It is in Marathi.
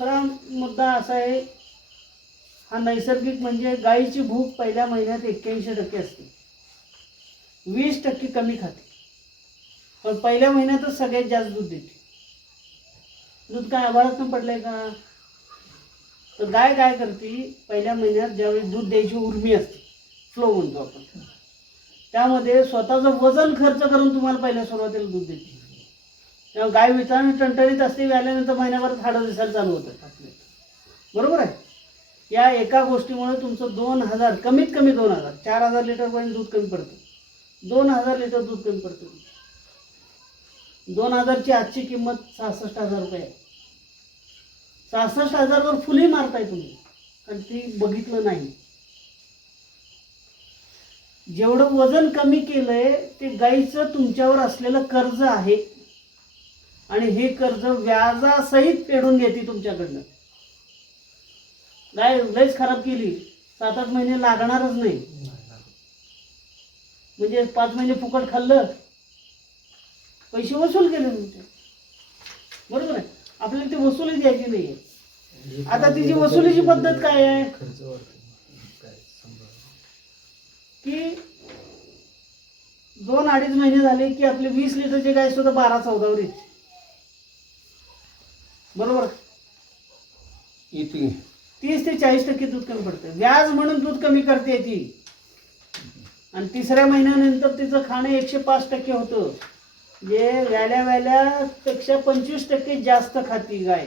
दुसरा मुद्दा असा आहे, हा नैसर्गिक म्हणजे गाईची भूक पहिल्या महिन्यात 81% असते, 20% कमी खाते, पण पहिल्या महिन्यातच सगळ्यात जास्त दूध देते. दूध काय आभाळातून पडलंय का? तर गाय काय करते, पहिल्या महिन्यात ज्यावेळी दूध द्यायची उर्मी असते, फ्लो म्हणतो आपण, त्यामध्ये स्वतःचं वजन खर्च करून तुम्हाला पहिल्या सुरुवातीला दूध देते. तेव्हा गाय विचाराने टणटणीत असते, व्याल्यानंतर महिन्याभरात हाडं दिसायला चालू होतात आपले, बरोबर आहे. या एका गोष्टीमुळे तुमचं 2000 कमीत कमी 2000 4000 लिटरपर्यंत दूध कमी पडतं. 2000 लिटर दूध कमी पडतं. 2000ची आजची किंमत 66,000 रुपये आहे. 66,000वर फुली मारताय तुम्ही आणि ती बघितलं नाही. जेवढं वजन कमी केलंय ते गाईचं तुमच्यावर असलेलं कर्ज आहे आणि हे कर्ज व्याजासहित फेडून घेते तुमच्याकडनं. गाय लयच खराब केली, 7-8 महिने लागणारच नाही, म्हणजे 5 महिने फुकट खाल्लं, पैसे वसूल केले तुमचे, बरोबर आहे. आपल्याला ती वसुली द्यायची नाही. आता तिची वसुलीची पद्धत काय आहे की 2-2.5 महिने झाले की आपली 20 लिटरची गाय सुद्धा 12-14 वर येते, बरोबर येते. 30 ते 40% दूध कमी पडतं. व्याज म्हणून दूध कमी करते ती, आणि तिसऱ्या महिन्यानंतर तिचं खाणं 105% होतं, जे व्याल्यापेक्षा 25% जास्त खाती गाय.